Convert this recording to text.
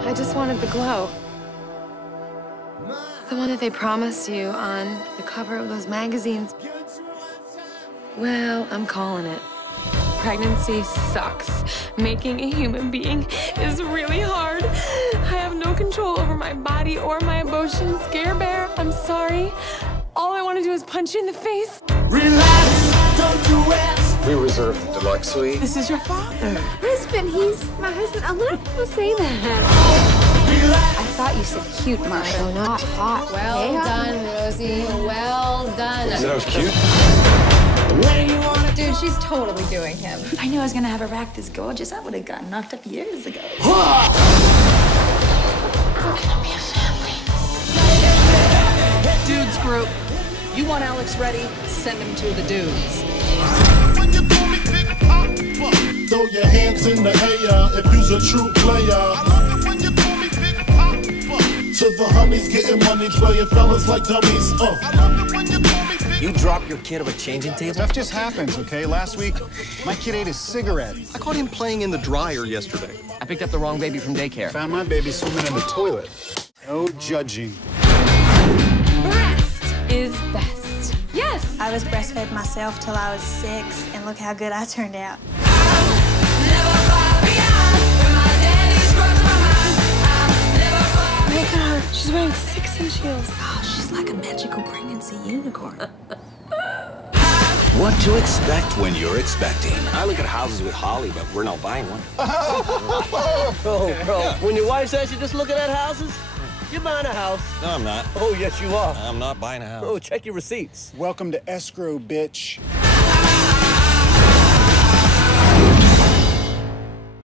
I just wanted the glow. The one that they promised you on the cover of those magazines. Well, I'm calling it. Pregnancy sucks. Making a human being is really hard. I have no control over my body or my emotions. Scare Bear, I'm sorry. All I want to do is punch you in the face. Relax, don't do it. We reserved the deluxe suite. This is your father. Husband, he's my husband. A lot of people say that. I thought you said cute, Marshall, not hot. Well done, Rosie. Well done. You said I was cute? Where you wanna Dude, she's totally doing him. If I knew I was gonna have a rack this gorgeous, I would have gotten knocked up years ago. We're gonna be a family. Dudes group. You want Alex ready? Send him to the dudes. When you call me Big Papa, throw your hands in the air if you's a true player. I love it when you call me Big Papa. To the honeys getting money, playing fellas like dummies. I love it when you call me Big. You drop your kid on a changing table? Stuff just happens, okay? Last week, my kid ate a cigarette. I caught him playing in the dryer yesterday. I picked up the wrong baby from daycare. Found my baby swimming in the toilet. No judging. Breast is best. Yes! I was breastfed myself till I was 6, and look how good I turned out. Look at her. She's wearing 6-inch heels. Oh, she's like a magical pregnancy unicorn. What to expect when you're expecting. I look at houses with Holly, but we're not buying one. Bro, when your wife says you're just looking at houses, you're buying a house. No, I'm not. Oh, yes, you are. I'm not buying a house. Oh, check your receipts. Welcome to escrow, bitch.